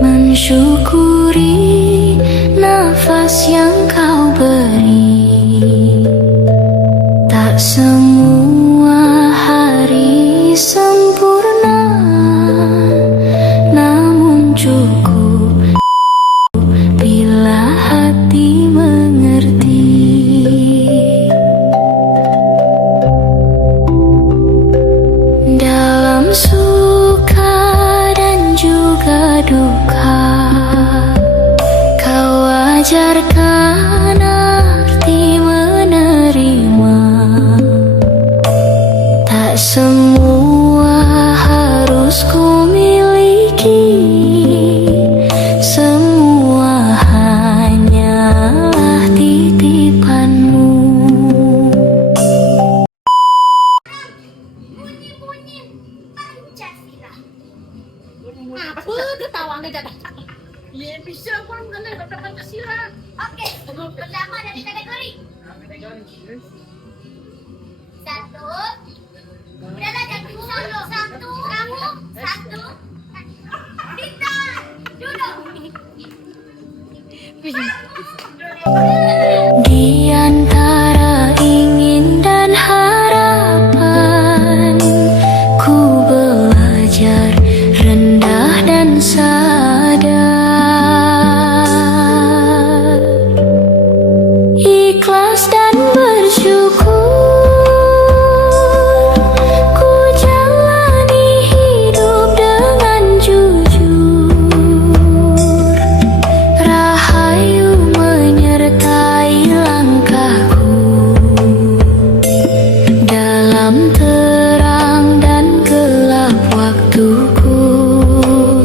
Mensyukuri nafas yang kau beri. Tak semua hari sempurna, namun cukup bila hati mengerti. Dalam suka dan juga duka, kau ajarkan arti menerima. Tak semua harus ku miliki, semua hanyalah titipanmu. Bunyi-bunyi Pancasila. Apa ketawa nggak ada? Ya bisa pun mengenai kata Pancasila. Oke, pertama dari kategori. Satu. Udah lah jangan solo. Satu. Kamu. Satu. Dita. Duduk. Di antara ingin dan harapan, ku belajar rendah dan sadar, ikhlas dan bersyukur. Ku jalani hidup dengan jujur, rahayu menyertai langkahku. Dalam terang dan gelap waktuku,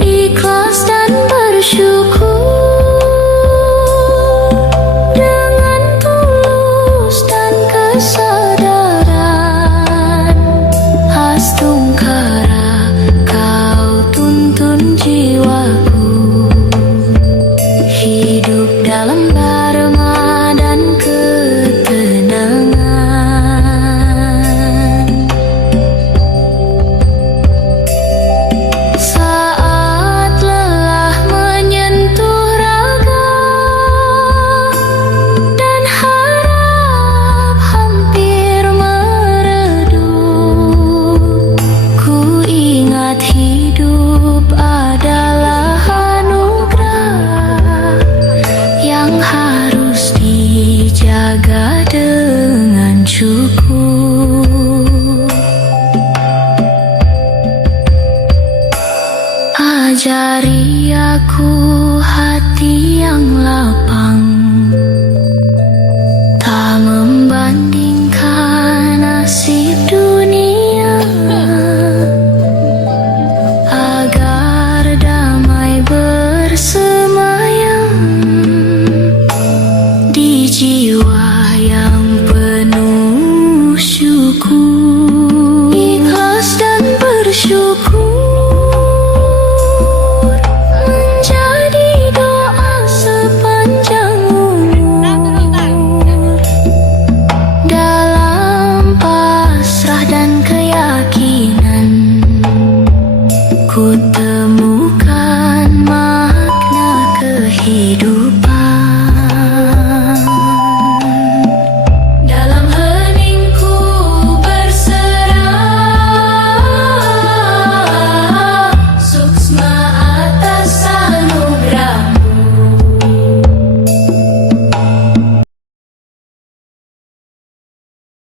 ikhlas dan bersyukur. Dengan tulus dan Ajari aku hati yang lapang, tak membandingkan nasib dunia, agar damai bersemayam di jiwa yang penuh syukur, ikhlas dan bersyukur. Ku temu